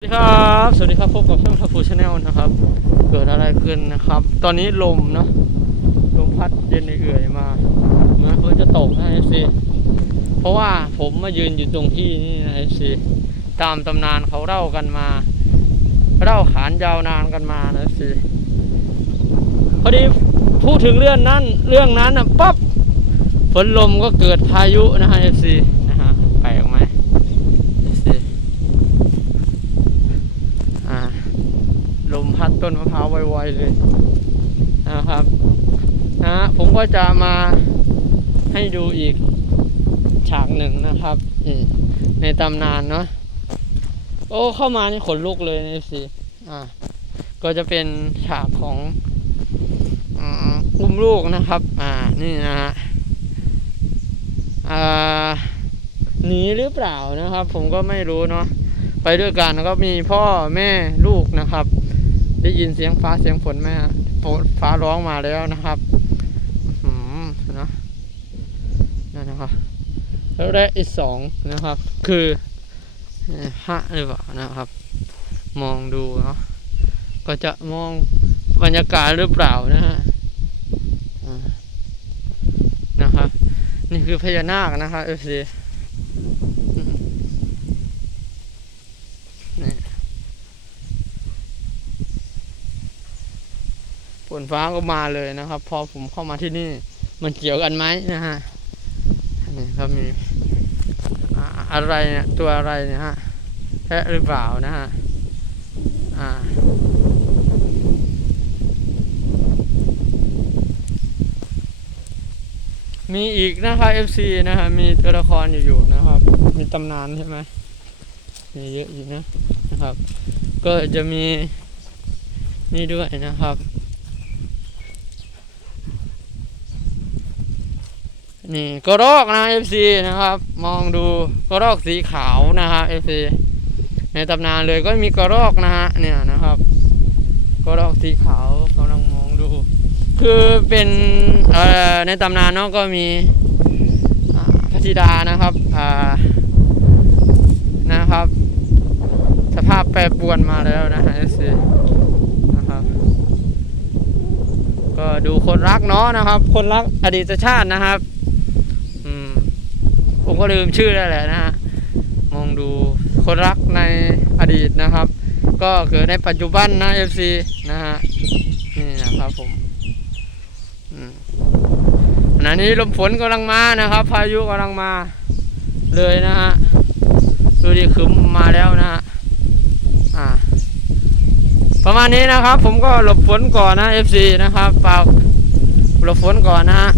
สวัสดีครับ สวัสดีครับ พบกับช่องทัฟฟูชาแนลนะครับ เกิดอะไรขึ้นนะครับ ตอนนี้ลมเนาะลมพัดเย็นเอื่อยมาเหมือนฝนจะตกนะเอซีเพราะว่าผมมายืนอยู่ตรงที่นี่นะเอซีตามตำนานเขาเล่ากันมา เล่าขานยาวนานกันมานะเอซีพอดีพูดถึงเรื่องนั้น เรื่องนั้นอะปั๊บ ฝนลมก็เกิดพายุนะฮะเอซีนะฮะแปลกไหมเอซี อ่าลมพัด ต้นมะพร้าวไวๆเลยนะครับนะผมก็จะมาให้ดูอีกฉากหนึ่งนะครับในตำนานเนาะโอ้เข้ามานี่ขนลุกเลยนี่สิอ่าก็จะเป็นฉากของอุ้มลูกนะครับ อ่านี่นะฮะอ่าหนีหรือเปล่านะครับ ผมก็ไม่รู้เนาะไปด้วยกันแล้วก็มีพ่อแม่ลูกนะครับ ได้ยินเสียงฟ้าเสียงฝนไหมฮะฝนฟ้าร้องมาแล้วนะครับอืมนะนั่นนะครับแล้วได้อีกสองนะครับ คือเอ่อพระหรือเปล่านะครับ มองดูเนาะก็จะมองบรรยากาศหรือเปล่านะฮะนะครับ นี่คือพญานาคนะครับเอฟซี ฝ นฟ้าก็มาเลยนะครับ พอผมเข้ามาที่นี่มันเกี่ยวกันไหมนะฮะนี่ก็มีอะไรเนี่ยตัวอะไรเนี่ยฮะแพะหรือเปล่านะฮะอ่ามีอีกนะครับ FC นะครับมีตัวละครอยู่อยู่นะครับ มีตำนานใช่ไหมมีเยอะอยู่นะนะครับ ก็จะมีนี่ด้วยนะครับ นี่กระรอกนะ FC นะครับ มองดูกระรอกสีขาวนะครับ FC ในตำนานเลยก็มีกระรอกนะฮะเนี่ยนะครับกระรอกสีขาวกำลังมองดู คือเป็นเอ่อในตำนานเนาะก็มีพระธิดานะครับอ่านะครับ สภาพแปรปรวนมาแล้วนะฮะ FC นะครับก็ดูคนรักเนาะนะครับ คนรักอดีตชาตินะครับ ก็ลืมชื่อแล้แหละนะฮะมองดูคนรักในอดีตนะครับ ก็เกิดในปัจจุบันนะ FC นะฮะนี่นะครับผมอืมขณะนี้ลมฝนกำลังมานะครับ พายุกำลังมาเลยนะฮะดูดิคืมมาแล้วนะฮะอ่า ประมาณนี้นะครับ ผมก็หลบฝนก่อนนะ FC นะครับฝากหลบฝนก่อนนะฮะ